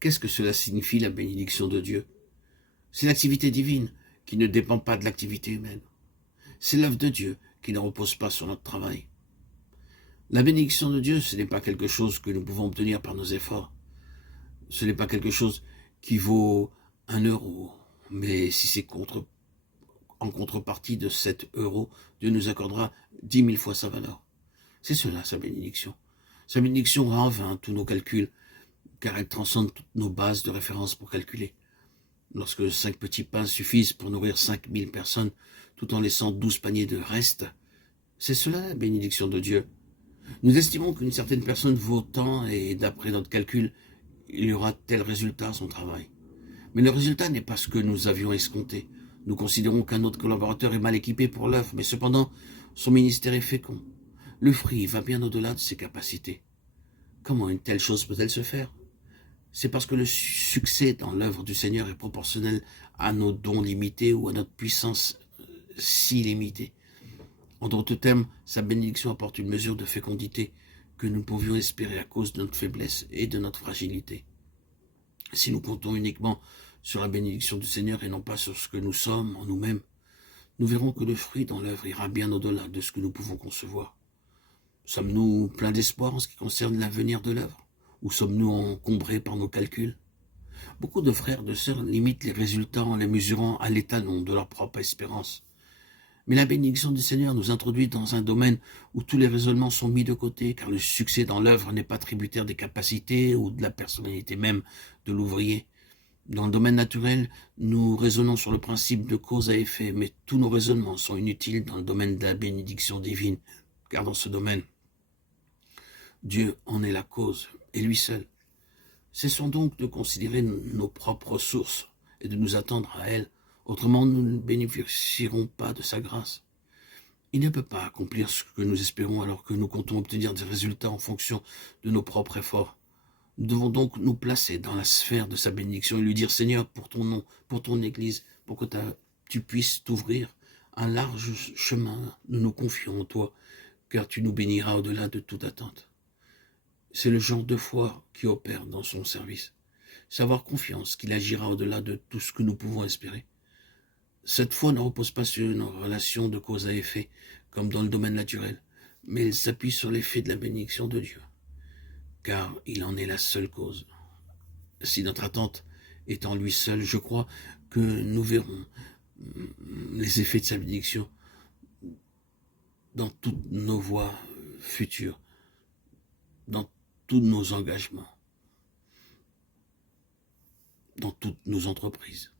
Qu'est-ce que cela signifie, la bénédiction de Dieu? C'est l'activité divine qui ne dépend pas de l'activité humaine. C'est l'œuvre de Dieu qui ne repose pas sur notre travail. La bénédiction de Dieu, ce n'est pas quelque chose que nous pouvons obtenir par nos efforts. Ce n'est pas quelque chose qui vaut 1 euro. Mais si c'est en contrepartie de 7 euros, Dieu nous accordera 10 000 fois sa valeur. C'est cela, sa bénédiction. Sa bénédiction rend en vain tous nos calculs, car elle transcende toutes nos bases de référence pour calculer. Lorsque 5 petits pains suffisent pour nourrir 5000 personnes, tout en laissant 12 paniers de reste, c'est cela la bénédiction de Dieu. Nous estimons qu'une certaine personne vaut tant et d'après notre calcul, il y aura tel résultat à son travail. Mais le résultat n'est pas ce que nous avions escompté. Nous considérons qu'un autre collaborateur est mal équipé pour l'œuvre, mais cependant, son ministère est fécond. Le fruit va bien au-delà de ses capacités. Comment une telle chose peut-elle se faire? C'est parce que le succès dans l'œuvre du Seigneur est proportionnel à nos dons limités ou à notre puissance si limitée. En d'autres termes, sa bénédiction apporte une mesure de fécondité que nous pouvions espérer à cause de notre faiblesse et de notre fragilité. Si nous comptons uniquement sur la bénédiction du Seigneur et non pas sur ce que nous sommes en nous-mêmes, nous verrons que le fruit dans l'œuvre ira bien au-delà de ce que nous pouvons concevoir. Sommes-nous pleins d'espoir en ce qui concerne l'avenir de l'œuvre? Ou sommes-nous encombrés par nos calculs? Beaucoup de frères et de sœurs limitent les résultats en les mesurant à l'étalon de leur propre espérance. Mais la bénédiction du Seigneur nous introduit dans un domaine où tous les raisonnements sont mis de côté, car le succès dans l'œuvre n'est pas tributaire des capacités ou de la personnalité même de l'ouvrier. Dans le domaine naturel, nous raisonnons sur le principe de cause à effet, mais tous nos raisonnements sont inutiles dans le domaine de la bénédiction divine, car dans ce domaine, Dieu en est la cause, et lui seul. Cessons donc de considérer nos propres ressources et de nous attendre à elles, autrement nous ne bénéficierons pas de sa grâce. Il ne peut pas accomplir ce que nous espérons alors que nous comptons obtenir des résultats en fonction de nos propres efforts. Nous devons donc nous placer dans la sphère de sa bénédiction et lui dire: Seigneur, pour ton nom, pour ton Église, pour que tu puisses t'ouvrir un large chemin, nous nous confions en toi, car tu nous béniras au-delà de toute attente. C'est le genre de foi qui opère dans son service. C'est avoir confiance qu'il agira au-delà de tout ce que nous pouvons espérer. Cette foi ne repose pas sur une relation de cause à effet, comme dans le domaine naturel, mais elle s'appuie sur l'effet de la bénédiction de Dieu, car il en est la seule cause. Si notre attente est en lui seul, je crois que nous verrons les effets de sa bénédiction dans toutes nos voies futures, dans tous nos engagements, dans toutes nos entreprises.